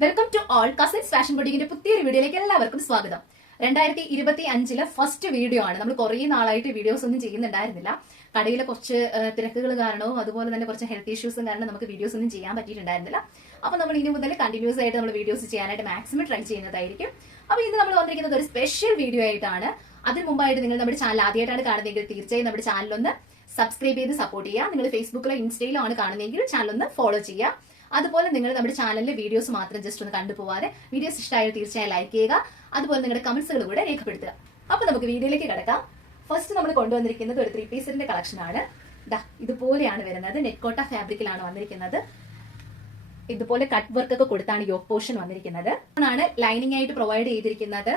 Welcome to all Cousins Fashion ബൊട്ടിക്കിന്റെ പുതിയൊരു വീഡിയോയിലേക്ക് എല്ലാവർക്കും സ്വാഗതം. 2025 ഫസ്റ്റ് വീഡിയോ ആണ്. നമ്മൾ കുറേ നാളായിട്ട് വീഡിയോസ് ഒന്നും ചെയ്യുന്നുണ്ടായിരുന്നില്ല. കടയിലെ കുറച്ച് തിരക്കുകൾ കാരണവും അതുപോലെ തന്നെ കുറച്ച് ഹെൽത്ത് ഇഷ്യൂസും കാരണം നമുക്ക് വീഡിയോസ് ഒന്നും ചെയ്യാൻ പറ്റിയിട്ടുണ്ടായിരുന്നില്ല. അപ്പൊ നമ്മൾ ഇനി മുതൽ കണ്ടിന്യൂസ് ആയിട്ട് നമ്മൾ വീഡിയോസ് ചെയ്യാനായിട്ട് മാക്സിമം ട്രൈ ചെയ്യുന്നതായിരിക്കും. അപ്പൊ ഇന്ന് നമ്മൾ വന്നിരിക്കുന്നത് ഒരു സ്പെഷ്യൽ വീഡിയോ ആയിട്ടാണ്. അതിന് മുമ്പായിട്ട് നിങ്ങൾ നമ്മുടെ ചാനൽ ആദ്യമായിട്ടാണ് കാണുന്നതെങ്കിൽ തീർച്ചയായും നമ്മുടെ ചാനലൊന്ന് സബ്സ്ക്രൈബ് ചെയ്ത് സപ്പോർട്ട് ചെയ്യുക. നിങ്ങൾ ഫേസ്ബുക്കിലോ ഇൻസ്റ്റയിലോ ആണ് കാണുന്നതെങ്കിൽ ചാനലൊന്ന് ഫോളോ ചെയ്യുക. അതുപോലെ നിങ്ങൾ നമ്മുടെ ചാനലിലെ വീഡിയോസ് മാത്രം ജസ്റ്റ് ഒന്ന് കണ്ടുപോകാതെ വീഡിയോസ് ഇഷ്ടമായാൽ തീർച്ചയായും ലൈക്ക് ചെയ്യുക. അതുപോലെ നിങ്ങളുടെ കമന്റ്സുകൾ കൂടെ രേഖപ്പെടുത്തുക. അപ്പൊ നമുക്ക് വീഡിയോയിലേക്ക് കിടക്കാം. ഫസ്റ്റ് നമ്മൾ കൊണ്ടുവന്നിരിക്കുന്നത് ഒരു 3 പീസിന്റെ കളക്ഷൻ ആണ്. ഇതുപോലെയാണ് വരുന്നത്. നെറ്റ്കോട്ട ഫാബ്രിക്കിലാണ് വന്നിരിക്കുന്നത്. ഇതുപോലെ കട്ട് വർക്ക് ഒക്കെ കൊടുത്താണ് യോക്ക് പോർഷൻ വന്നിരിക്കുന്നത്. ആണ് ലൈനിങ് ആയിട്ട് പ്രൊവൈഡ് ചെയ്തിരിക്കുന്നത്.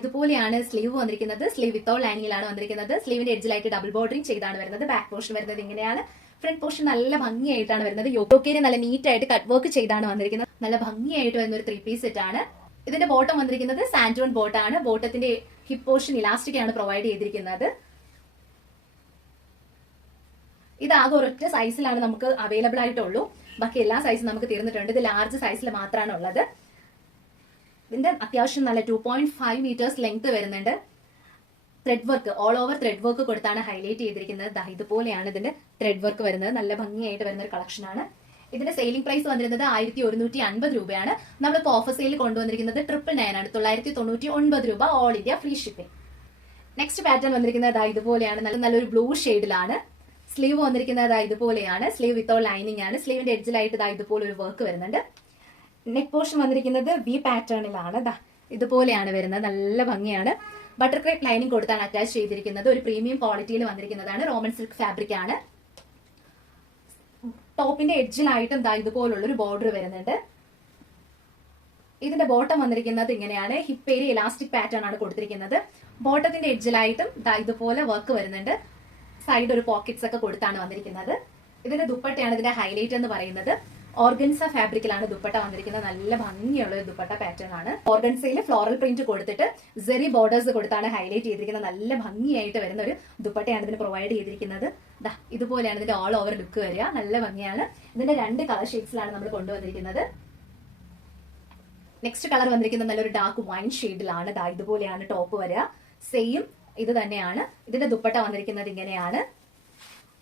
ഇതുപോലെയാണ് സ്ലീവ് വന്നിരിക്കുന്നത്. സ്ലീവ് വിത്തൗട്ട് ലൈനിങ്ങിലാണ് വന്നിരിക്കുന്നത്. സ്ലീവിന്റെ എഡ്ജിലായിട്ട് ഡബിൾ ബോർഡറിംഗ് ചെയ്താണ് വരുന്നത്. ബാക്ക് പോർഷൻ വരുന്നത് ഇങ്ങനെയാണ്. ഫ്രണ്ട് പോർഷൻ നല്ല ഭംഗിയായിട്ടാണ് വരുന്നത്. യോക്കേരി നല്ല നീറ്റ് ആയിട്ട് കട്ട് വർക്ക് ചെയ്താണ് വന്നിരിക്കുന്നത്. നല്ല ഭംഗിയായിട്ട് വരുന്ന ഒരു 3 പീസ് സെറ്റ് ആണ്. ഇതിന്റെ ബോട്ടം വന്നിരിക്കുന്നത് സാൻഡോൺ ബോട്ടാണ്. ബോട്ടത്തിന്റെ ഹിപ്പ് പോർഷൻ ഇലാസ്റ്റിക് ആണ് പ്രൊവൈഡ് ചെയ്തിരിക്കുന്നത്. ഇതാകെ ഒരൊറ്റ സൈസിലാണ് നമുക്ക് അവൈലബിൾ ആയിട്ടുള്ളൂ. ബാക്കി എല്ലാ സൈസും നമുക്ക് തീർന്നിട്ടുണ്ട്. ഇത് ലാർജ് സൈസിൽ മാത്രമാണ് ഉള്ളത്. ഇതിന്റെ അത്യാവശ്യം നല്ല 2.5 മീറ്റേഴ്സ് ലെങ്ത് വരുന്നുണ്ട്. Thread work all over thread work കൊടുത്താണ് ഹൈലൈറ്റ് ചെയ്തിരിക്കുന്നത്. ഇതുപോലെയാണ് ഇതിന്റെ ത്രെഡ് വർക്ക് വരുന്നത്. നല്ല ഭംഗിയായിട്ട് വരുന്ന ഒരു കളക്ഷൻ ആണ്. ഇതിന്റെ സെയിലിംഗ് പ്രൈസ് വന്നിരുന്നത് 1150 രൂപയാണ്. നമ്മളിപ്പോൾ ഓഫർ സെയിൽ കൊണ്ടുവന്നിരിക്കുന്നത് 999 ആണ്. 999 രൂപ, all India free shipping. Next pattern വന്നിരിക്കുന്നത് ഇതുപോലെയാണ്. നല്ലൊരു ബ്ലൂ ഷെയ്ഡിലാണ്. സ്ലീവ് വന്നിരിക്കുന്നത് ഇതുപോലെയാണ്. സ്ലീവ് വിത്തൗട്ട് ലൈനിങ് ആണ്. സ്ലീവിന്റെ എഡ്ജിലായിട്ട് ഇതുപോലെ ഒരു വർക്ക് വരുന്നുണ്ട്. നെക്ക് പോർഷൻ വന്നിരിക്കുന്നത് വി പാറ്റേണിലാണ്. ഇതുപോലെയാണ് വരുന്നത്. നല്ല ഭംഗിയാണ്. ബട്ടർ ക്രേപ്പ് ലൈനിങ് കൊടുത്താണ് അറ്റാച്ച് ചെയ്തിരിക്കുന്നത്. ഒരു പ്രീമിയം ക്വാളിറ്റിയിൽ വന്നിരിക്കുന്നതാണ്. റോമൻ സിൽക്ക് ഫാബ്രിക് ആണ്. ടോപ്പിന്റെ എഡ്ജിലായിട്ടും ഇതുപോലുള്ള ഒരു ബോർഡർ വരുന്നുണ്ട്. ഇതിന്റെ ബോട്ടം വന്നിരിക്കുന്നത് ഇങ്ങനെയാണ്. ഹിപ്പ് ഏരിയ ഇലാസ്റ്റിക് പാറ്റേൺ ആണ് കൊടുത്തിരിക്കുന്നത്. ബോട്ടത്തിന്റെ എഡ്ജിലായിട്ടും ഇതുപോലെ വർക്ക് വരുന്നുണ്ട്. സൈഡ് ഒരു പോക്കറ്റ്സ് ഒക്കെ കൊടുത്താണ് വന്നിരിക്കുന്നത്. ഇതിന്റെ ദുപ്പട്ടയാണ് ഇതിന്റെ ഹൈലൈറ്റ് എന്ന് പറയുന്നത്. ഓർഗൻസ ഫാബ്രിക്കിലാണ് ദുപ്പട്ട വന്നിരിക്കുന്നത്. നല്ല ഭംഗിയുള്ള ഒരു ദുപ്പട്ട പാറ്റേൺ ആണ്. ഓർഗൻസയിൽ ഫ്ലോറൽ പ്രിന്റ് കൊടുത്തിട്ട് സെറി ബോർഡേഴ്സ് കൊടുത്താണ് ഹൈലൈറ്റ് ചെയ്തിരിക്കുന്നത്. നല്ല ഭംഗിയായിട്ട് വരുന്ന ഒരു ദുപ്പട്ടയാണ് ഇതിന് പ്രൊവൈഡ് ചെയ്തിരിക്കുന്നത്. ഇതുപോലെയാണ് ഇതിന്റെ ഓൾ ഓവർ ലുക്ക് വരിക. നല്ല ഭംഗിയാണ്. ഇതിന്റെ 2 കളർ ഷെയ്ഡ്സിലാണ് നമ്മൾ കൊണ്ടുവന്നിരിക്കുന്നത്. നെക്സ്റ്റ് കളർ വന്നിരിക്കുന്നത് നല്ലൊരു ഡാർക്ക് വൈൻ ഷെയ്ഡിലാണ്. ഇതുപോലെയാണ് ടോപ്പ് വരിക. സെയിം ഇത് തന്നെയാണ്. ഇതിന്റെ ദുപ്പട്ട വന്നിരിക്കുന്നത് ഇങ്ങനെയാണ്.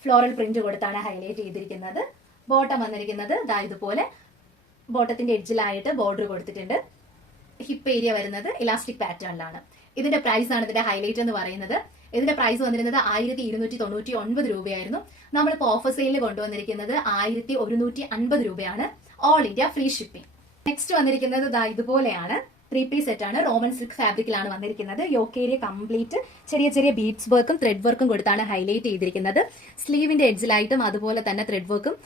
ഫ്ലോറൽ പ്രിന്റ് കൊടുത്താണ് ഹൈലൈറ്റ് ചെയ്തിരിക്കുന്നത്. ബോട്ടം വന്നിരിക്കുന്നത് ഇതുപോലെ ബോട്ടത്തിന്റെ എഡ്ജിലായിട്ട് ബോർഡർ കൊടുത്തിട്ടുണ്ട്. ഹിപ്പ് ഏരിയ വരുന്നത് ഇലാസ്റ്റിക് പാറ്റേണിലാണ്. ഇതിന്റെ പ്രൈസ് ആണ് ഇതിന്റെ ഹൈലൈറ്റ് എന്ന് പറയുന്നത്. ഇതിന്റെ പ്രൈസ് വന്നിരുന്നത് 1299 രൂപയായിരുന്നു. നമ്മളിപ്പോൾ ഓഫർ സെയിലിൽ കൊണ്ടുവന്നിരിക്കുന്നത് 1150 രൂപയാണ്. All India free shipping. Next വന്നിരിക്കുന്നത് ഇതുപോലെയാണ്. 3 പീസ് സെറ്റ് ആണ്. റോമൻ സിൽക്ക് ഫാബ്രിക്കിലാണ് വന്നിരിക്കുന്നത്. യോക്ക് ഏരിയ കംപ്ലീറ്റ് ചെറിയ ചെറിയ ബീഡ്സ് വർക്കും ത്രെഡ് വർക്കും കൊടുത്താണ് ഹൈലൈറ്റ് ചെയ്തിരിക്കുന്നത്. സ്ലീവിന്റെ എഡ്ജിലായിട്ടും അതുപോലെ തന്നെ ത്രെഡ് വർക്കും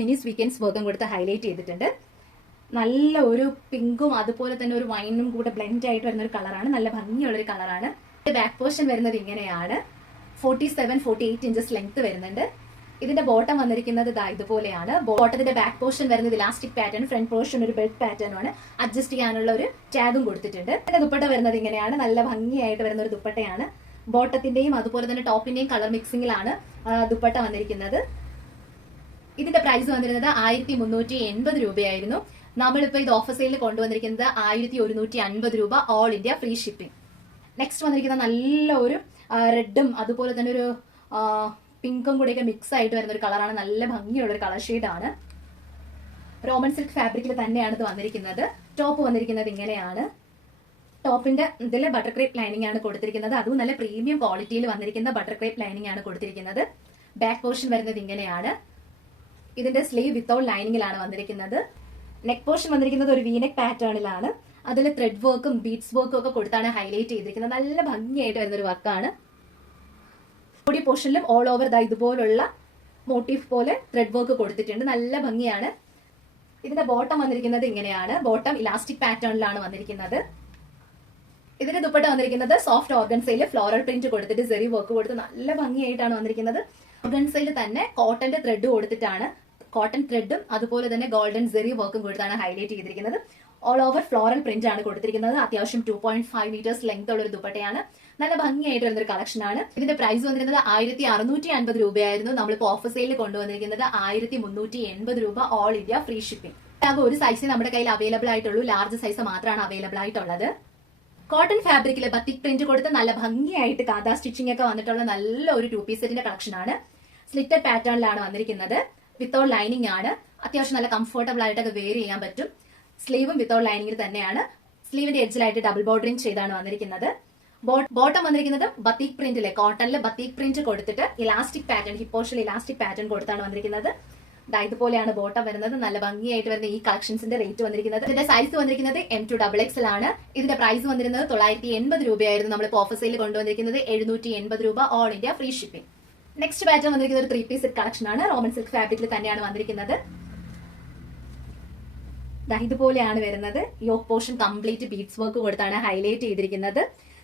മിനി സ്വീക്കൻസ് വർക്കും കൊടുത്ത് ഹൈലൈറ്റ് ചെയ്തിട്ടുണ്ട്. നല്ല ഒരു പിങ്കും അതുപോലെ തന്നെ ഒരു വൈനും കൂടെ ബ്ലെൻഡ് ആയിട്ട് വരുന്ന ഒരു കളറാണ്. നല്ല ഭംഗിയുള്ള ഒരു കളറാണ്. ബാക്ക് പോർഷൻ വരുന്നത് ഇങ്ങനെയാണ്. 47-48 ഇഞ്ചസ് ലെങ്ത് വരുന്നുണ്ട്. ഇതിന്റെ ബോട്ടം വന്നിരിക്കുന്നത് ഇതുപോലെയാണ്. ബോട്ടത്തിന്റെ ബാക്ക് പോർഷൻ വരുന്നത് ഇലാസ്റ്റിക് പാറ്റേൺ, ഫ്രണ്ട് പോർഷൻ ഒരു ബെൽറ്റ് പാറ്റേൺ ആണ്. അഡ്ജസ്റ്റ് ചെയ്യാനുള്ള ഒരു ടാഗും കൊടുത്തിട്ടുണ്ട്. ഇതിന്റെ ദുപ്പട്ട വരുന്നത് ഇങ്ങനെയാണ്. നല്ല ഭംഗിയായിട്ട് വരുന്ന ഒരു ദുപ്പട്ടയാണ്. ബോട്ടത്തിന്റെയും അതുപോലെ തന്നെ ടോപ്പിന്റെയും കളർ മിക്സിംഗിലാണ് ദുപ്പട്ട വന്നിരിക്കുന്നത്. ഇതിന്റെ പ്രൈസ് വന്നിരുന്നത് 1380 രൂപയായിരുന്നു. നമ്മളിപ്പോൾ ഇത് ഓഫർ സെയിലിൽ കൊണ്ടുവന്നിരിക്കുന്നത് 1150 രൂപ, all India free shipping. Next വന്നിരിക്കുന്ന നല്ല ഒരു റെഡും അതുപോലെ തന്നെ ഒരു പിങ്കും കൂടെയൊക്കെ മിക്സ് ആയിട്ട് വരുന്ന ഒരു കളറാണ്. നല്ല ഭംഗിയുള്ള ഒരു കളർ ഷെയ്ഡാണ്. റോമൻ സിൽക്ക് ഫാബ്രിക്കിൽ തന്നെയാണ് ഇത് വന്നിരിക്കുന്നത്. ടോപ്പ് വന്നിരിക്കുന്നത് ഇങ്ങനെയാണ്. ടോപ്പിന്റെ ഇതിൽ ബട്ടർ ക്രേപ്പ് ലൈനിങ് ആണ് കൊടുത്തിരിക്കുന്നത്. അതും നല്ല പ്രീമിയം ക്വാളിറ്റിയിൽ വന്നിരിക്കുന്ന ബട്ടർ ക്രേപ്പ് ലൈനിങ് ആണ് കൊടുത്തിരിക്കുന്നത്. ബാക്ക് പോർഷൻ വരുന്നത് ഇങ്ങനെയാണ്. ഇതിന്റെ സ്ലീവ് വിത്തൗട്ട് ലൈനിങ്ങിലാണ് വന്നിരിക്കുന്നത്. നെക്ക് പോർഷൻ വന്നിരിക്കുന്നത് ഒരു വീനെക്ക് പാറ്റേണിലാണ്. അതിൽ ത്രെഡ് വർക്കും ബീഡ്സ് വർക്കും ഒക്കെ കൊടുത്താണ് ഹൈലൈറ്റ് ചെയ്തിരിക്കുന്നത്. നല്ല ഭംഗിയായിട്ട് വരുന്ന ഒരു വർക്കാണ്. ബോഡി പോർഷനിലും ഓൾ ഓവർ ഇതുപോലുള്ള മോട്ടീഫ് പോലെ ത്രെഡ് വർക്ക് കൊടുത്തിട്ടുണ്ട്. നല്ല ഭംഗിയാണ്. ഇതിന്റെ ബോട്ടം വന്നിരിക്കുന്നത് ഇങ്ങനെയാണ്. ബോട്ടം ഇലാസ്റ്റിക് പാറ്റേണിലാണ് വന്നിരിക്കുന്നത്. ഇതിന്റെ ദുപ്പട്ട വന്നിരിക്കുന്നത് സോഫ്റ്റ് ഓർഗൻസയിൽ ഫ്ലോറൽ പ്രിന്റ് കൊടുത്തിട്ട് സെറി വർക്ക് കൊടുത്ത് നല്ല ഭംഗിയായിട്ടാണ് വന്നിരിക്കുന്നത്. ഓർഗൻസയിൽ തന്നെ കോട്ടന്റെ ത്രെഡ് കൊടുത്തിട്ടാണ്, കോട്ടൺ ത്രെഡും അതുപോലെ തന്നെ ഗോൾഡൻ സെറി വർക്കും കൊടുത്താണ് ഹൈലൈറ്റ് ചെയ്തിരിക്കുന്നത്. ഓൾ ഓവർ ഫ്ലോറൽ പ്രിന്റ് ആണ് കൊടുത്തിരിക്കുന്നത്. അത്യാവശ്യം 2.5 മീറ്റേഴ്സ് ലെങ്ത് ഉള്ള ഒരു ദുപ്പട്ടയാണ്. നല്ല ഭംഗിയായിട്ട് വരുന്നൊരു കളക്ഷൻ ആണ്. ഇതിന്റെ പ്രൈസ് വന്നിരുന്നത് 1650 രൂപയായിരുന്നു. നമ്മളിപ്പോൾ ഓഫർ സെയിലിൽ കൊണ്ടുവന്നിരിക്കുന്നത് 1380 രൂപ, ഓൾ ഇന്ത്യ ഫ്രീ ഷിപ്പിംഗ്. ആകെ ഒരു സൈസ് നമ്മുടെ കയ്യിൽ അവൈലബിൾ ആയിട്ടുള്ളൂ, ലാർജ് സൈസ് മാത്രമാണ് അവൈലബിൾ ആയിട്ടുള്ളത്. കോട്ടൺ ഫാബ്രിക്കിൽ ബത്തിക് പ്രിന്റ് കൊടുത്ത് നല്ല ഭംഗിയായിട്ട് കാതാ സ്റ്റിച്ചിങ് ഒക്കെ വന്നിട്ടുള്ള നല്ല ഒരു 2 പീസ് സെറ്റിന്റെ കളക്ഷൻ ആണ്. സ്ലിറ്റഡ് പാറ്റേണിലാണ് വന്നിരിക്കുന്നത്. വിത്തൗട്ട് ലൈനിങ് ആണ്. അത്യാവശ്യം നല്ല കംഫർട്ടബിൾ ആയിട്ടൊക്കെ വെയർ ചെയ്യാൻ പറ്റും. സ്ലീവും വിത്തൗട്ട് ലൈനിങ്ങിൽ തന്നെയാണ്. സ്ലീവിന്റെ എഡ്ജിലായിട്ട് ഡബിൾ ബോർഡറിംഗ് ചെയ്താണ് വന്നിരിക്കുന്നത്. ബോട്ടം വന്നിരിക്കുന്നത് ബത്തിക് പ്രിന്റിലെ കോട്ടണിൽ ബത്തിക് പ്രിന്റ് കൊടുത്തിട്ട് ഇലാസ്റ്റിക് പാറ്റേൺ, ഹിപ്പ് പോർഷനിൽ ഇലാസ്റ്റിക് പാറ്റേൺ കൊടുത്താണ് വന്നിരിക്കുന്നത്. ഇതുപോലെയാണ് ബോട്ടം വരുന്നത്. നല്ല ഭംഗിയായിട്ട് വരുന്ന ഈ കളക്ഷൻസിന്റെ റേറ്റ് വന്നിരിക്കുന്നത്. ഇതിന്റെ സൈസ് വന്നിരിക്കുന്നത് M2XXL ആണ്. ഇതിന്റെ പ്രൈസ് വന്നിരുന്നത് 980 രൂപയായിരുന്നു. നമ്മൾ ഓഫർ സെയിൽ കൊണ്ടുവന്നിരിക്കുന്നത് 780 രൂപ, all India free shipping. Next pattern വന്നിരിക്കുന്നത് ഒരു 3 പീസ് സെറ്റ് കളക്ഷൻ ആണ്. റോമൻ സിൽക്ക് ഫാബ്രിക്കിൽ തന്നെയാണ് വന്നിരിക്കുന്നത്. ഇതുപോലെയാണ് വരുന്നത്. Yoke portion complete beads work കൊടുത്താണ് ഹൈലൈറ്റ് ചെയ്തിരിക്കുന്നത്.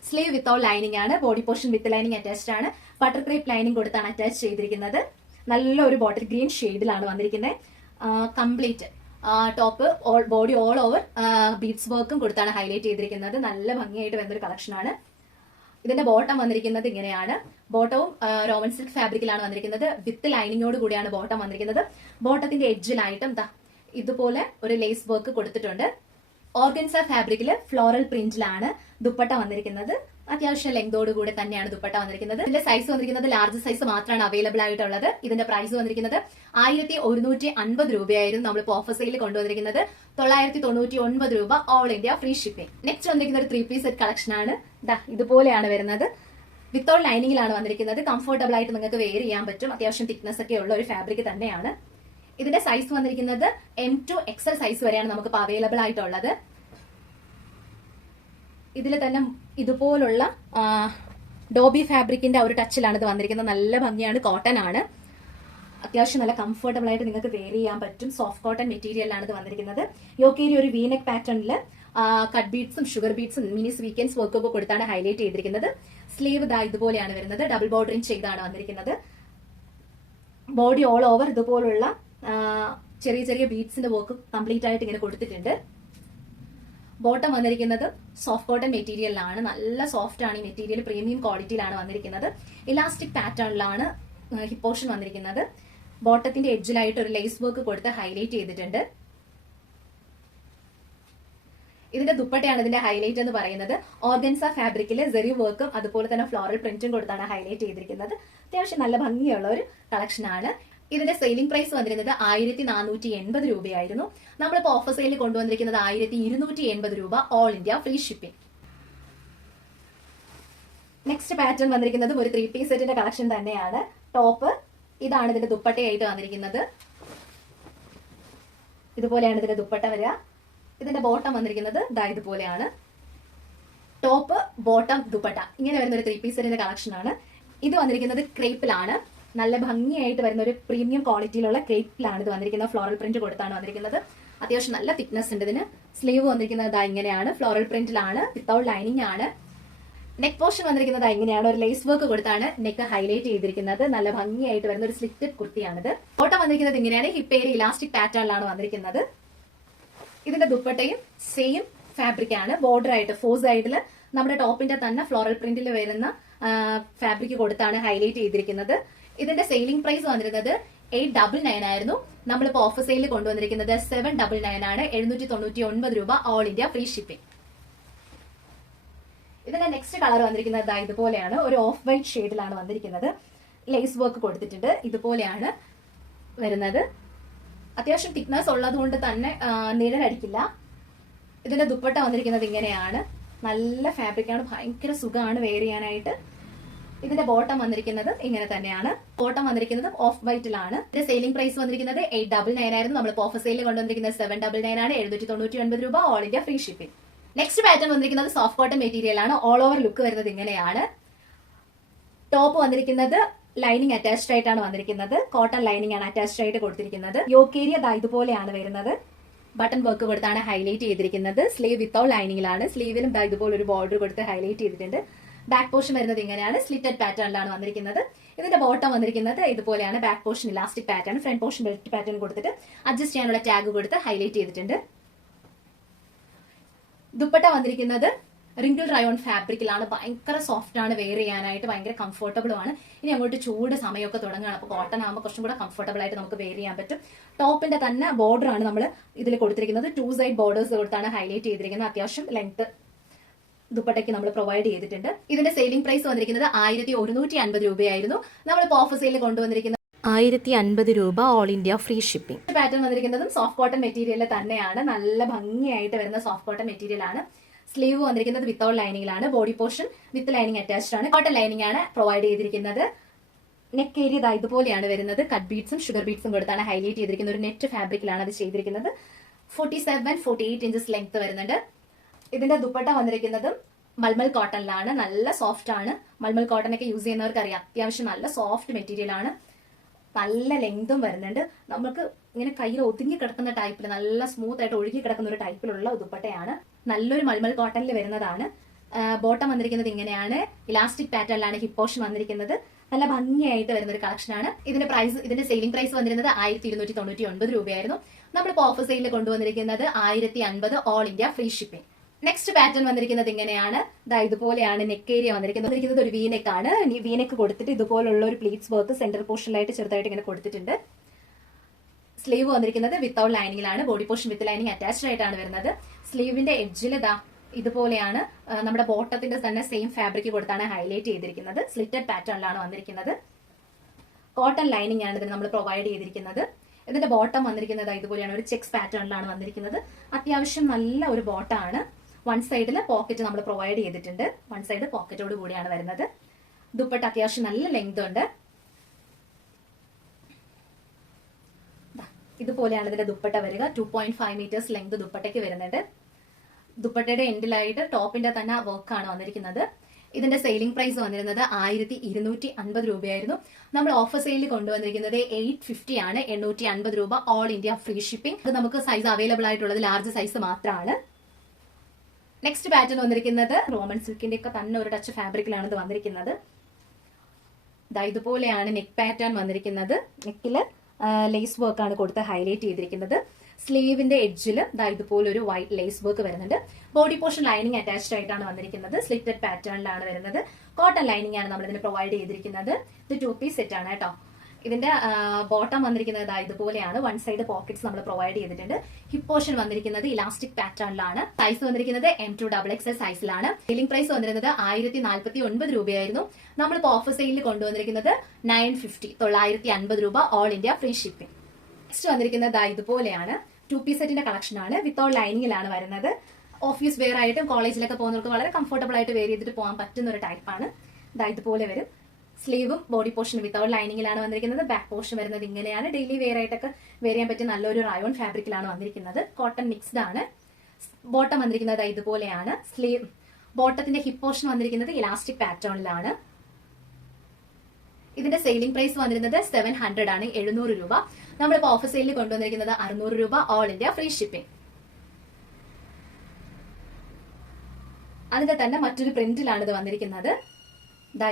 സ്ലീവ് വിത്തൗട്ട് ലൈനിങ് ആണ്. Body portion with lining attached ആണ്. ബട്ടർ ക്രേപ്പ് ലൈനിങ് കൊടുത്താണ് അറ്റാച്ച് ചെയ്തിരിക്കുന്നത്. നല്ലൊരു ബോട്ടിൽ ഗ്രീൻ ഷെയ്ഡിലാണ് വന്നിരിക്കുന്നത്. Complete top body all over beads വർക്കും കൊടുത്താണ് ഹൈലൈറ്റ് ചെയ്തിരിക്കുന്നത്. നല്ല ഭംഗിയായിട്ട് വരുന്നൊരു കളക്ഷൻ ആണ്. ഇതിന്റെ ബോട്ടം വന്നിരിക്കുന്നത് ഇങ്ങനെയാണ്. ബോട്ടവും റോമൻ സിൽക്ക് ഫാബ്രിക്കിലാണ് വന്നിരിക്കുന്നത്. വിത്ത് ലൈനിങ്ങോട് കൂടിയാണ് ബോട്ടം വന്നിരിക്കുന്നത്. ബോട്ടത്തിന്റെ എഡ്ജിലായിട്ടും ഇതുപോലെ ഒരു ലേസ് വർക്ക് കൊടുത്തിട്ടുണ്ട്. ഓർഗൻസ ഫാബ്രിക്കില് ഫ്ലോറൽ പ്രിന്റിലാണ് ദുപ്പട്ട വന്നിരിക്കുന്നത്. അത്യാവശ്യം ലെങ്തോട് കൂടെ തന്നെയാണ് ദുപ്പട്ട വന്നിരിക്കുന്നത്. ഇതിന്റെ സൈസ് വന്നിരിക്കുന്നത് ലാർജ് സൈസ് മാത്രമാണ് അവൈലബിൾ ആയിട്ടുള്ളത്. ഇതിന്റെ പ്രൈസ് വന്നിരിക്കുന്നത് 1150 രൂപയായിരുന്നു. നമ്മൾ ഓഫർ സെയിൽ കൊണ്ടുവന്നിരിക്കുന്നത് 999 രൂപ, all India free shipping. Next വന്നിരിക്കുന്ന ഒരു 3 പീസ് സെറ്റ് കളക്ഷൻ ആണ്. ഇതുപോലെയാണ് വരുന്നത്. വിത്തൗട്ട് ലൈനിങ്ങിലാണ് വന്നിരിക്കുന്നത്. കംഫർട്ടബിൾ ആയിട്ട് നിങ്ങൾക്ക് വെയർ ചെയ്യാൻ പറ്റും. അത്യാവശ്യം തിക്നെസ് ഒക്കെ ഉള്ള ഒരു ഫാബ്രിക് തന്നെയാണ്. ഇതിന്റെ സൈസ് വന്നിരിക്കുന്നത് M2XL സൈസ് വരെയാണ് നമുക്ക് അവൈലബിൾ ആയിട്ടുള്ളത്. ഇതിൽ തന്നെ ഇതുപോലുള്ള ഡോബി ഫാബ്രിക്കിന്റെ ഒരു ടച്ചിലാണ് ഇത് വന്നിരിക്കുന്നത്. നല്ല ഭംഗിയാണ്. കോട്ടൺ ആണ്. അത്യാവശ്യം നല്ല കംഫർട്ടബിൾ ആയിട്ട് നിങ്ങൾക്ക് വെയർ ചെയ്യാൻ പറ്റും. സോഫ്റ്റ് കോട്ടൺ മെറ്റീരിയലാണ് ഇത് വന്നിരിക്കുന്നത്. യോക്കേരി ഒരു വീനെക്ക് പാറ്റേണിൽ കട്ട് ബീഡ്സും ഷുഗർ ബീഡ്സും മിനി സ്വീക്കൻസ് വർക്കൊക്കെ കൊടുത്താണ് ഹൈലൈറ്റ് ചെയ്തിരിക്കുന്നത്. സ്ലീവ് ഇതുപോലെയാണ് വരുന്നത്. ഡബിൾ ബോർഡറിംഗ് ചെയ്താണ് വന്നിരിക്കുന്നത്. ബോഡി ഓൾ ഓവർ ഇതുപോലുള്ള ചെറിയ ചെറിയ ബീഡ്സിന്റെ വർക്ക് കംപ്ലീറ്റ് ആയിട്ട് ഇങ്ങനെ കൊടുത്തിട്ടുണ്ട്. ബോട്ടം വന്നിരിക്കുന്നത് സോഫ്റ്റ് കോട്ടൺ മെറ്റീരിയലിലാണ്. നല്ല സോഫ്റ്റ് ആണ് ഈ മെറ്റീരിയൽ. പ്രീമിയം ക്വാളിറ്റിയിലാണ് വന്നിരിക്കുന്നത്. ഇലാസ്റ്റിക് പാറ്റേണിലാണ് ഹിപ്പ് പോർഷൻ വന്നിരിക്കുന്നത്. ബോട്ടത്തിന്റെ എഡ്ജിലായിട്ട് ഒരു ലേസ് വർക്ക് കൊടുത്ത് ഹൈലൈറ്റ് ചെയ്തിട്ടുണ്ട്. ഇതിന്റെ ദുപ്പട്ടയാണ് ഇതിന്റെ ഹൈലൈറ്റ് എന്ന് പറയുന്നത്. ഓർഗൻസ ഫാബ്രിക്കിൽ സെറി വർക്കും അതുപോലെ തന്നെ ഫ്ലോറൽ പ്രിന്റും കൊടുത്താണ് ഹൈലൈറ്റ് ചെയ്തിരിക്കുന്നത്. അത്യാവശ്യം നല്ല ഭംഗിയുള്ള ഒരു കളക്ഷൻ ആണ്. ഇതിന്റെ സെയിലിംഗ് പ്രൈസ് വന്നിരുന്നത് 1480 രൂപയായിരുന്നു. നമ്മളിപ്പോ ഓഫർ സെയിലിൽ കൊണ്ടുവന്നിരിക്കുന്നത് 1280 രൂപ, all India free shipping. Next pattern വന്നിരിക്കുന്നത് ഒരു 3 പീസ് സെറ്റിന്റെ കളക്ഷൻ തന്നെയാണ്. ടോപ്പ് ഇതാണ് ഇതിന്റെ ദുപ്പട്ടയായിട്ട് വന്നിരിക്കുന്നത്. ഇതുപോലെയാണ് ഇതിന്റെ ദുപ്പട്ട വരിക. ഇതിന്റെ ബോട്ടം വന്നിരിക്കുന്നത് ഇതുപോലെയാണ്. ടോപ്പ് ബോട്ടം ദുപ്പട്ട ഇങ്ങനെ വരുന്ന ഒരു 3 പീസ് സെറ്റിന്റെ കളക്ഷൻ ആണ്. ഇത് വന്നിരിക്കുന്നത് ക്രേപ്പിലാണ്. നല്ല ഭംഗിയായിട്ട് വരുന്ന ഒരു പ്രീമിയം ക്വാളിറ്റിയിലുള്ള ക്രേപ്പിലാണ് ഇത് വന്നിരിക്കുന്നത്. ഫ്ലോറൽ പ്രിന്റ് കൊടുത്താണ് വന്നിരിക്കുന്നത്. അത്യാവശ്യം നല്ല തിക്നെസ് ഉണ്ട് ഇതിന്. സ്ലീവ് വന്നിരിക്കുന്നത് ഇങ്ങനെയാണ്. ഫ്ലോറൽ പ്രിന്റിലാണ്. വിത്തൗട്ട് ലൈനിങ് ആണ്. നെക്ക് പോർഷൻ വന്നിരിക്കുന്നത് ഇങ്ങനെയാണ്. ഒരു ലേസ് വർക്ക് കൊടുത്താണ് നെക്ക് ഹൈലൈറ്റ് ചെയ്തിരിക്കുന്നത്. നല്ല ഭംഗിയായിട്ട് വരുന്ന ഒരു സ്ലിറ്റഡ് കുർത്തിയാണിത്. ബോട്ടം വന്നിരിക്കുന്നത് ഇങ്ങനെയാണ്. ഹിപ്പ് ഏരിയ ഇലാസ്റ്റിക് പാറ്റേണിലാണ് വന്നിരിക്കുന്നത്. ഇതിന്റെ ദുപ്പട്ടയും സെയിം ഫാബ്രിക് ആണ്. ബോർഡർ ആയിട്ട് 4 സൈഡിൽ നമ്മുടെ ടോപ്പിന്റെ തന്നെ ഫ്ലോറൽ പ്രിന്റിൽ വരുന്ന ഫാബ്രിക് കൊടുത്താണ് ഹൈലൈറ്റ് ചെയ്തിരിക്കുന്നത്. ഇതിന്റെ സെയിലിംഗ് പ്രൈസ് വന്നിരുന്നത് 899 ആയിരുന്നു. നമ്മളിപ്പോ ഓഫർ സെയിലിൽ കൊണ്ടുവന്നിരിക്കുന്നത് 799 ആണ്. 799 രൂപ, ഓൾ ഇന്ത്യ ഫ്രീ ഷിപ്പിംഗ്. ഇതിന്റെ നെക്സ്റ്റ് കളർ വന്നിരിക്കുന്നത് ഇതുപോലെയാണ്. ഒരു ഓഫ് വൈറ്റ് ഷെയ്ഡിലാണ് വന്നിരിക്കുന്നത്. ലേസ് വർക്ക് കൊടുത്തിട്ടുണ്ട്. ഇതുപോലെയാണ് വരുന്നത്. അത്യാവശ്യം തിക്നെസ് ഉള്ളത് കൊണ്ട് തന്നെ നിഴലടിക്കില്ല. ഇതിന്റെ ദുപ്പട്ട വന്നിരിക്കുന്നത് ഇങ്ങനെയാണ്. നല്ല ഫാബ്രിക് ആണ്. ഭയങ്കര സുഖമാണ് വെയർ ചെയ്യാനായിട്ട്. ഇതിന്റെ ബോട്ടം വന്നിരിക്കുന്നത് ഇങ്ങനെ തന്നെയാണ്. ബോട്ടം വന്നിരിക്കുന്നത് ഓഫ് വൈറ്റിലാണ്. ഇതിന്റെ സെയിലിംഗ് പ്രൈസ് വന്നിരിക്കുന്നത് 899 ആയിരുന്നു. നമ്മൾ ഓഫർ സെയിലിൽ കൊണ്ടുവന്നിരിക്കുന്നത് 799 ആണ്. 799 രൂപ, all India free shipping. Next pattern വന്നിരിക്കുന്നത് സോഫ്റ്റ് കോട്ടൺ മെറ്റീരിയൽ ആണ്. ഓൾ ഓവർ ലുക്ക് വരുന്നത് ഇങ്ങനെയാണ്. ടോപ്പ് വന്നിരിക്കുന്നത് ലൈനിങ് അറ്റാച്ച്ഡ് ആയിട്ടാണ് വന്നിരിക്കുന്നത്. കോട്ടൺ ലൈനിങ് ആണ് അറ്റാച്ച്ഡ് ആയിട്ട് കൊടുത്തിരിക്കുന്നത്. യോക്ക് ഏരിയ ഇതുപോലെയാണ് വരുന്നത്. ബട്ടൺ വർക്ക് കൊടുത്താണ് ഹൈലൈറ്റ് ചെയ്തിരിക്കുന്നത്. സ്ലീവ് വിത്തൗട്ട് ലൈനിങ്ങിലാണ്. സ്ലീവിലും ഇതുപോലെ ഒരു ബോർഡർ കൊടുത്ത് ഹൈലൈറ്റ് ചെയ്തിട്ടുണ്ട്. ബാക്ക് പോർഷൻ വരുന്നത് ഇങ്ങനെയാണ്. സ്ലിറ്റഡ് പാറ്റേണിലാണ് വന്നിരിക്കുന്നത്. ഇതിന്റെ ബോട്ടം വന്നിരിക്കുന്നത് ഇതുപോലെയാണ്. Back portion elastic pattern, front portion belt pattern കൊടുത്തിട്ട് അഡ്ജസ്റ്റ് ചെയ്യാനുള്ള ടാഗ് കൊടുത്ത് ഹൈലൈറ്റ് ചെയ്തിട്ടുണ്ട്. ദുപ്പട്ട വന്നിരിക്കുന്നത് റിങ്കിൾ റയോൺ ഫാബ്രിക്കിലാണ്. ഭയങ്കര സോഫ്റ്റ് ആണ്, വെയർ ചെയ്യാനായിട്ട് ഭയങ്കര കംഫർട്ടബിളും ആണ്. ഇനി അങ്ങോട്ട് ചൂട് സമയമൊക്കെ തുടങ്ങുകയാണ്, അപ്പോൾ കോട്ടൺ ആകുമ്പോൾ കുറച്ചും കൂടെ കംഫർട്ടബിൾ ആയിട്ട് നമുക്ക് വെയർ ചെയ്യാൻ പറ്റും. ടോപ്പിന്റെ തന്നെ ബോർഡർ ആണ് നമ്മൾ ഇതിൽ കൊടുത്തിരിക്കുന്നത്. 2 സൈഡ് ബോർഡേഴ്സ് കൊടുത്താണ് ഹൈലൈറ്റ് ചെയ്തിരിക്കുന്നത്. അത്യാവശ്യം ലെങ്ത് ദുപ്പട്ടയ്ക്ക് നമ്മൾ പ്രൊവൈഡ് ചെയ്തിട്ടുണ്ട്. ഇതിന്റെ സെയിലിംഗ് പ്രൈസ് വന്നിരിക്കുന്നത് 1150 രൂപയായിരുന്നു. നമ്മളിപ്പോൾ ഓഫർ സെയിലിൽ കൊണ്ടുവന്നിരിക്കുന്നത് 1050 രൂപ, all India free shipping. Pattern വന്നിരിക്കുന്നതും സോഫ്റ്റ് കോട്ടൺ മെറ്റീരിയൽ തന്നെയാണ്. നല്ല ഭംഗിയായിട്ട് വരുന്ന സോഫ്റ്റ് കോട്ടൺ മെറ്റീരിയൽ ആണ്. സ്ലീവ് വന്നിരിക്കുന്നത് വിത്തൗട്ട് ലൈനിങ്ങിലാണ്. Body portion with lining attached ആണ്. കോട്ടൺ ലൈനിങ് ആണ് പ്രൊവൈഡ് ചെയ്തിരിക്കുന്നത്. നെക്ക് ഏരിയ ഇതുപോലെയാണ് വരുന്നത്. കട്ട് ബീഡ്സും ഷുഗർ ബീഡ്സും കൊടുത്താണ് ഹൈലൈറ്റ് ചെയ്തിരിക്കുന്നത്. ഒരു നെറ്റ് ഫാബ്രിക്കിലാണ് അത് ചെയ്തിരിക്കുന്നത്. 47-48 ഇഞ്ചസ് ലെങ്ത് വരുന്നുണ്ട്. ഇതിന്റെ ദുപ്പട്ട വന്നിരിക്കുന്നതും മൽമൽ കോട്ടണിലാണ്. നല്ല സോഫ്റ്റ് ആണ്. മൽമൽ കോട്ടൺ ഒക്കെ യൂസ് ചെയ്യുന്നവർക്ക് അറിയാം, അത്യാവശ്യം നല്ല സോഫ്റ്റ് മെറ്റീരിയൽ ആണ്. നല്ല ലെങ്തും വരുന്നുണ്ട്. നമുക്ക് ഇങ്ങനെ കയ്യിൽ ഒതുങ്ങി കിടക്കുന്ന ടൈപ്പിൽ, നല്ല സ്മൂത്ത് ആയിട്ട് ഒഴുകി കിടക്കുന്ന ഒരു ടൈപ്പിലുള്ള ദുപ്പട്ടയാണ്. നല്ലൊരു മൽമൽ കോട്ടണിൽ വരുന്നതാണ്. ബോട്ടം വന്നിരിക്കുന്നത് ഇങ്ങനെയാണ്. ഇലാസ്റ്റിക് പാറ്റേണിലാണ് ഹിപ്പ് പോർഷൻ വന്നിരിക്കുന്നത്. നല്ല ഭംഗിയായിട്ട് വരുന്ന ഒരു കളക്ഷനാണ്. ഇതിന്റെ സെയിലിംഗ് പ്രൈസ് വന്നിരുന്നത് 1299 രൂപയായിരുന്നു. നമ്മളിപ്പോൾ ഓഫർ സെയിലിൽ കൊണ്ടുവന്നിരിക്കുന്നത് 1050, all India free shipping. Next pattern വന്നിരിക്കുന്നത് ഇങ്ങനെയാണ്. ഇതുപോലെയാണ് നെക്ക് ഏരിയ വന്നിരിക്കുന്നത്. ഒരു വീനെക്ക് ആണ്. വീനെക്ക് കൊടുത്തിട്ട് ഇതുപോലുള്ള ഒരു പ്ലീറ്റ്സ് വർക്ക് സെന്റർ പോർഷനിലായിട്ട് ചെറുതായിട്ട് ഇങ്ങനെ കൊടുത്തിട്ടുണ്ട്. സ്ലീവ് വന്നിരിക്കുന്നത് വിത്തൗട്ട് ലൈനിങ്ങിലാണ്. Body portion with lining attached ആയിട്ടാണ് വരുന്നത്. സ്ലീവിന്റെ എഡ്ജിൽ ഇതുപോലെയാണ് നമ്മുടെ ബോട്ടത്തിന്റെ തന്നെ സെയിം ഫാബ്രിക് കൊടുത്താണ് ഹൈലൈറ്റ് ചെയ്തിരിക്കുന്നത്. സ്ലിറ്റഡ് പാറ്റേണിലാണ് വന്നിരിക്കുന്നത്. കോട്ടൺ ലൈനിങ് ആണ് ഇതിന് നമ്മൾ പ്രൊവൈഡ് ചെയ്തിരിക്കുന്നത്. ഇതിന്റെ ബോട്ടം വന്നിരിക്കുന്നത് ഇതുപോലെയാണ്. ഒരു ചെക്സ് പാറ്റേണിലാണ് വന്നിരിക്കുന്നത്. അത്യാവശ്യം നല്ല ഒരു ബോട്ടമാണ്. വൺ സൈഡിൽ പോക്കറ്റ് നമ്മൾ പ്രൊവൈഡ് ചെയ്തിട്ടുണ്ട്. വൺ സൈഡ് പോക്കറ്റോട് കൂടിയാണ് വരുന്നത്. ദുപ്പട്ട അത്യാവശ്യം നല്ല ലെങ്ത് ഉണ്ട്. ഇതുപോലെയാണ് ഇതിന്റെ ദുപ്പട്ട വരിക. 2.5 മീറ്റേഴ്സ് ലെങ്ത് ദുപ്പട്ടയ്ക്ക് വരുന്നുണ്ട്. ദുപ്പട്ടയുടെ എൻഡിലായിട്ട് ടോപ്പിന്റെ തന്നെ വർക്കാണ് വന്നിരിക്കുന്നത്. ഇതിന്റെ സെയിലിംഗ് പ്രൈസ് വന്നിരുന്നത് 1250 രൂപയായിരുന്നു. നമ്മൾ ഓഫർ സെയിലിൽ കൊണ്ടുവന്നിരിക്കുന്നത് 850 ആണ്. 850 രൂപ, ഓൾ ഇന്ത്യ ഫ്രീ ഷിപ്പിംഗ്. അത് നമുക്ക് സൈസ് അവൈലബിൾ ആയിട്ടുള്ളത് ലാർജ് സൈസ് മാത്രമാണ്. നെക്സ്റ്റ് പാറ്റേൺ വന്നിരിക്കുന്നത് റോമൻ സിൽക്കിന്റെ ഒക്കെ തന്നെ ഒരു ടച്ച് ഫാബ്രിക്കിലാണ് ഇത് വന്നിരിക്കുന്നത്. ഇതുപോലെയാണ് നെക്ക് പാറ്റേൺ വന്നിരിക്കുന്നത്. നെക്കില് ലേസ് വർക്ക് ആണ് കൊടുത്ത് ഹൈലൈറ്റ് ചെയ്തിരിക്കുന്നത്. സ്ലീവിന്റെ എഡ്ജിൽ ഇതുപോലെ ഒരു വൈറ്റ് ലേസ് വർക്ക് വരുന്നുണ്ട്. ബോഡി പോർഷൻ ലൈനിങ് അറ്റാച്ച്ഡ് ആയിട്ടാണ് വന്നിരിക്കുന്നത്. സ്ലിറ്റഡ് പാറ്റേണിലാണ് വരുന്നത്. കോട്ടൺ ലൈനിങ് ആണ് നമ്മൾ ഇതിന് പ്രൊവൈഡ് ചെയ്തിരിക്കുന്നത്. ഇത് 2 പീസ് സെറ്റ് ആണ് കേട്ടോ. ഇതിന്റെ ബോട്ടം വന്നിരിക്കുന്നത് ഇതുപോലെയാണ്. വൺ സൈഡ് പോക്കറ്റ്സ് നമ്മൾ പ്രൊവൈഡ് ചെയ്തിട്ടുണ്ട്. ഹിപ്പ് പോർഷൻ വന്നിരിക്കുന്നത് ഇലാസ്റ്റിക് പാറ്റേണിലാണ്. സൈസ് വന്നിരിക്കുന്നത് M2XXL സൈസിലാണ്. സെയിലിംഗ് പ്രൈസ് വന്നിരുന്നത് 1049 രൂപയായിരുന്നു. നമ്മളിപ്പോൾ ഓഫർ സെയിലിൽ കൊണ്ടുവന്നിരിക്കുന്നത് 950 രൂപ, all India free shipping. Next വന്നിരിക്കുന്നത് ഇതുപോലെയാണ്. 2 പീസ് സെറ്റിന്റെ കളക്ഷൻ ആണ്. വിത്തൗട്ട് ലൈനിങ്ങിലാണ് വരുന്നത്. ഓഫീസ് വെയർ ആയിട്ടും കോളേജിലൊക്കെ പോകുന്നവർക്ക് വളരെ കംഫർട്ടബിൾ ആയിട്ട് വെയർ ചെയ്തിട്ട് പോകാൻ പറ്റുന്ന ഒരു ടൈപ്പാണ്. ഇതുപോലെ വരും. സ്ലീവും ബോഡി പോർഷൻ വിത്തൗട്ട് ലൈനിങ്ങിലാണ് വന്നിരിക്കുന്നത്. ബാക്ക് പോർഷൻ വരുന്നത് ഇങ്ങനെയാണ്. ഡെയിലി വെയർ ആയിട്ടൊക്കെ വെയർ ചെയ്യാൻ പറ്റിയ നല്ലൊരു റയോൺ ഫാബ്രിക്കിലാണ് വന്നിരിക്കുന്നത്. കോട്ടൺ മിക്സ്ഡ് ആണ്. ബോട്ടം വന്നിരിക്കുന്നത് ഇതുപോലെയാണ്. സ്ലീവ് ബോട്ടത്തിന്റെ ഹിപ്പ് പോർഷൻ വന്നിരിക്കുന്നത് ഇലാസ്റ്റിക് പാറ്റേണിലാണ്. ഇതിന്റെ സെയിലിംഗ് പ്രൈസ് വന്നിരുന്നത് 700 ആണ്. 700 രൂപ. നമ്മളിപ്പോൾ ഓഫർ സെയിലിൽ കൊണ്ടുവന്നിരിക്കുന്നത് 600 രൂപ, ഓൾ ഇന്ത്യ ഫ്രീ ഷിപ്പിംഗ്. അതിന്റെ തന്നെ മറ്റൊരു പ്രിന്റിലാണ് ഇത് വന്നിരിക്കുന്നത്.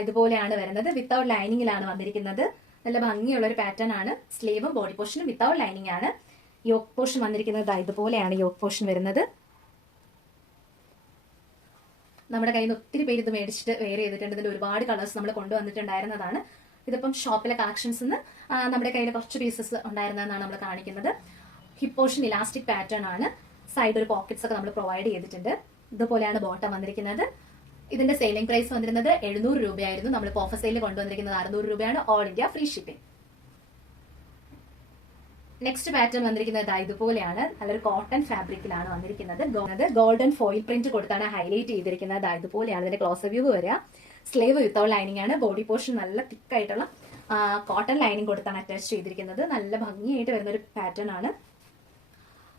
ഇതുപോലെയാണ് വരുന്നത്. വിത്തൗട്ട് ലൈനിങ്ങിലാണ് വന്നിരിക്കുന്നത്. നല്ല ഭംഗിയുള്ള ഒരു പാറ്റേൺ ആണ്. സ്ലീവും ബോഡി പോർഷനും വിത്തൗട്ട് ലൈനിങ് ആണ്. യോക്ക് പോർഷൻ വന്നിരിക്കുന്നത് ഇതുപോലെയാണ് യോക്ക് പോർഷൻ വരുന്നത്. നമ്മുടെ കയ്യിൽ നിന്ന് ഒത്തിരി പേര് ഇത് മേടിച്ചിട്ട് വെയർ ചെയ്തിട്ടുണ്ട്. ഇതിന്റെ ഒരുപാട് കളേഴ്സ് നമ്മൾ കൊണ്ടുവന്നിട്ടുണ്ടായിരുന്നതാണ്. ഇതിപ്പം ഷോപ്പിലെ കളക്ഷൻസ് നമ്മുടെ കയ്യിൽ കുറച്ച് പീസസ് ഉണ്ടായിരുന്നതെന്നാണ് നമ്മൾ കാണിക്കുന്നത്. ഹിപ്പ് പോർഷൻ ഇലാസ്റ്റിക് പാറ്റേൺ ആണ്. സൈഡ് ഒരു പോക്കറ്റ്സ് ഒക്കെ നമ്മൾ പ്രൊവൈഡ് ചെയ്തിട്ടുണ്ട്. ഇതുപോലെയാണ് ബോട്ടം വന്നിരിക്കുന്നത്. ഇതിന്റെ സെയിലിംഗ് പ്രൈസ് വന്നിരുന്നത് 700 രൂപയായിരുന്നു. നമ്മൾ ഓഫർ സെയിലിൽ കൊണ്ടുവന്നിരിക്കുന്നത് 600 രൂപയാണ്, all India free shipping. Next pattern വന്നിരിക്കുന്നത് ഇതുപോലെയാണ്. നല്ലൊരു കോട്ടൺ ഫാബ്രിക്കിലാണ് വന്നിരിക്കുന്നത്. ഗോൾഡൻ ഫോയിൽ പ്രിന്റ് കൊടുത്താണ് ഹൈലൈറ്റ് ചെയ്തിരിക്കുന്നത്. ഇതുപോലെയാണ് ഇതിന്റെ ക്ലോസ് വ്യൂ വരിക. സ്ലീവ് വിത്തൗട്ട് ലൈനിങ് ആണ്. ബോഡി പോർഷൻ നല്ല തിക്ക് ആയിട്ടുള്ള കോട്ടൺ ലൈനിങ് കൊടുത്താണ് അറ്റാച്ച് ചെയ്തിരിക്കുന്നത്. നല്ല ഭംഗിയായിട്ട് വരുന്ന ഒരു പാറ്റേൺ ആണ്.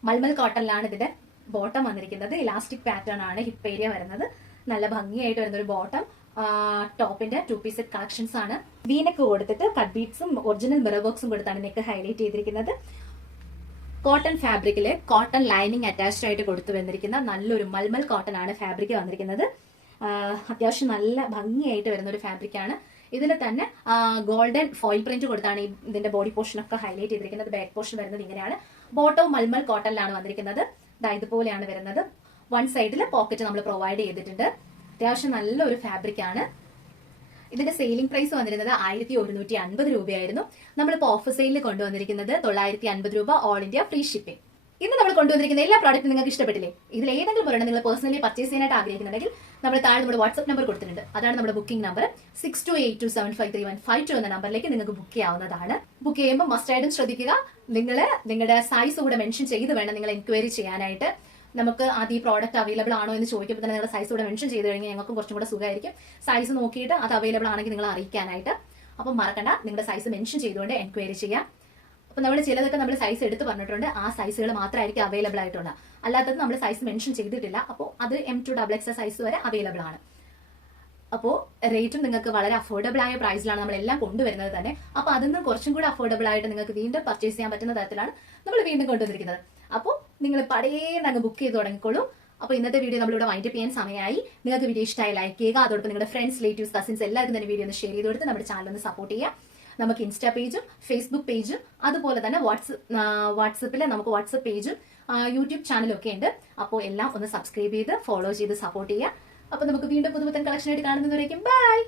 മൽമൽ കോട്ടണിലാണ് ഇതിന്റെ ബോട്ടം വന്നിരിക്കുന്നത്. ഇലാസ്റ്റിക് പാറ്റേൺ ആണ് ഹിപ്പ് ഏരിയ വരുന്നത്. നല്ല ഭംഗിയായിട്ട് വരുന്ന ഒരു ബോട്ടം. ടോപ്പിന്റെ 2 പീസ് സെറ്റ് കളക്ഷൻസ് ആണ്. വീനെക്ക് കൊടുത്തിട്ട് കട്ട് ബീഡ്സും ഒറിജിനൽ മിറർ വർക്ക്സും കൊടുത്താണ് നെക്ക് ഹൈലൈറ്റ് ചെയ്തിരിക്കുന്നത്. കോട്ടൺ ഫാബ്രിക്കില് കോട്ടൺ ലൈനിങ് അറ്റാച്ച്ഡ് ആയിട്ട് കൊടുത്തു വന്നിരിക്കുന്ന നല്ലൊരു മൽമൽ കോട്ടൺ ആണ് ഫാബ്രിക് വന്നിരിക്കുന്നത്. അത്യാവശ്യം നല്ല ഭംഗിയായിട്ട് വരുന്ന ഒരു ഫാബ്രിക് ആണ്. ഇതിൽ തന്നെ ഗോൾഡൻ ഫോയിൽ പ്രിന്റ് കൊടുത്താണ് ഇതിന്റെ ബോഡി പോർഷൻ ഒക്കെ ഹൈലൈറ്റ് ചെയ്തിരിക്കുന്നത്. ബാക്ക് പോർഷൻ വരുന്നത് ഇങ്ങനെയാണ്. ബോട്ടവും മൽമൽ കോട്ടണിലാണ് വന്നിരിക്കുന്നത്. ഇതുപോലെയാണ് വരുന്നത്. വൺ സൈഡിൽ പോക്കറ്റ് നമ്മൾ പ്രൊവൈഡ് ചെയ്തിട്ടുണ്ട്. അത്യാവശ്യം നല്ലൊരു ഫാബ്രിക് ആണ്. ഇതിന്റെ സെയിലിംഗ് പ്രൈസ് വന്നിരുന്നത് 1150 രൂപയായിരുന്നു. നമ്മളിപ്പോൾ ഓഫർ സെയിലിൽ കൊണ്ടുവന്നിരിക്കുന്നത് 950 രൂപ, ഓൾ ഇന്ത്യ ഫ്രീ ഷിപ്പിംഗ്. ഇന്ന് നമ്മൾ കൊണ്ടുവന്നിരിക്കുന്ന എല്ലാ പ്രോഡക്റ്റും നിങ്ങൾക്ക് ഇഷ്ടപ്പെട്ടില്ലേ? ഇതിൽ ഏതെങ്കിലും ഒരെണ്ണം നിങ്ങൾ പേഴ്സണലി പർച്ചേസ് ചെയ്യാനായിട്ട് ആഗ്രഹിക്കുന്നുണ്ടെങ്കിൽ നമ്മൾ താഴെ നമ്മുടെ വാട്സ്ആപ്പ് നമ്പർ കൊടുത്തിട്ടുണ്ട്. അതാണ് നമ്മുടെ ബുക്കിംഗ് നമ്പർ. 6282753152 എന്ന നമ്പറിലേക്ക് നിങ്ങൾക്ക് ബുക്ക് ചെയ്യാവുന്നതാണ്. ബുക്ക് ചെയ്യുമ്പോൾ മസ്റ്റ് ആയിട്ടും ശ്രദ്ധിക്കുക, നിങ്ങൾ നിങ്ങളുടെ സൈസ് കൂടെ മെൻഷൻ ചെയ്ത് വേണം നിങ്ങൾ എൻക്വയറി ചെയ്യാനായിട്ട്. നമുക്ക് ആദ്യം ഈ പ്രോഡക്റ്റ് അവൈലബിൾ ആണോ എന്ന് ചോദിക്കുമ്പോൾ തന്നെ നിങ്ങളുടെ സൈസ് കൂടെ മെൻഷൻ ചെയ്ത് കഴിഞ്ഞാൽ ഞങ്ങൾക്ക് കുറച്ചും കൂടെ സുഖമായിരിക്കും. സൈസ് നോക്കിയിട്ട് അത് അവൈലബിൾ ആണെങ്കിൽ നിങ്ങൾ അറിയിക്കാനായിട്ട്. അപ്പം മറക്കണ്ട, നിങ്ങളുടെ സൈസ് മെൻഷൻ ചെയ്തുകൊണ്ട് എൻക്വയറി ചെയ്യാം. അപ്പൊ നമ്മൾ ചിലതൊക്കെ നമ്മൾ സൈസ് എടുത്ത് പറഞ്ഞിട്ടുണ്ട്, ആ സൈസുകൾ മാത്രമായിരിക്കും അവൈലബിൾ ആയിട്ടുള്ള. അല്ലാത്തത് നമ്മൾ സൈസ് മെൻഷൻ ചെയ്തിട്ടില്ല. അപ്പോൾ അത് M2 XXL സൈസ് വരെ അവൈലബിൾ ആണ്. അപ്പോൾ റേറ്റും നിങ്ങൾക്ക് വളരെ അഫോർഡബിൾ ആയ പ്രൈസിലാണ് നമ്മളെല്ലാം കൊണ്ടുവരുന്നത് തന്നെ. അപ്പോൾ അതിൽ നിന്ന് കുറച്ചും കൂടി അഫോർഡബിൾ ആയിട്ട് നിങ്ങൾക്ക് വീണ്ടും പർച്ചേസ് ചെയ്യാൻ പറ്റുന്ന തരത്തിലാണ് നമ്മൾ വീണ്ടും കൊണ്ടുവന്നിരിക്കുന്നത്. അപ്പോൾ നിങ്ങൾ പടേന്ന് ബുക്ക് ചെയ്ത് തുടങ്ങിക്കോളൂ. അപ്പോൾ ഇന്നത്തെ വീഡിയോ നമ്മളിവിടെ വൈൻഡപ്പ് ചെയ്യാൻ സമയമായി. നിങ്ങൾക്ക് വീഡിയോ ഇഷ്ടമായി ലൈക്ക് ചെയ്യുക. അതോടൊപ്പം നിങ്ങളുടെ ഫ്രണ്ട്സ്, റിലേറ്റീവ്സ്, കസിൻസ് എല്ലാവർക്കും തന്നെ വീഡിയോ ഒന്ന് ഷെയർ ചെയ്ത് കൊടുത്ത് നമ്മുടെ ചാനൽ ഒന്ന് സപ്പോർട്ട് ചെയ്യുക. നമുക്ക് ഇൻസ്റ്റാ പേജും ഫേസ്ബുക്ക് പേജും അതുപോലെ തന്നെ വാട്സപ്പിൽ നമുക്ക് വാട്സപ്പ് പേജും യൂട്യൂബ് ചാനലും ഒക്കെ ഉണ്ട്. അപ്പോൾ എല്ലാം ഒന്ന് സബ്സ്ക്രൈബ് ചെയ്ത് ഫോളോ ചെയ്ത് സപ്പോർട്ട് ചെയ്യുക. അപ്പോൾ നമുക്ക് വീണ്ടും പുതുപുത്തൻ കളക്ഷൻ ആയിട്ട് കാണുന്നതുവരേക്കും ബൈ.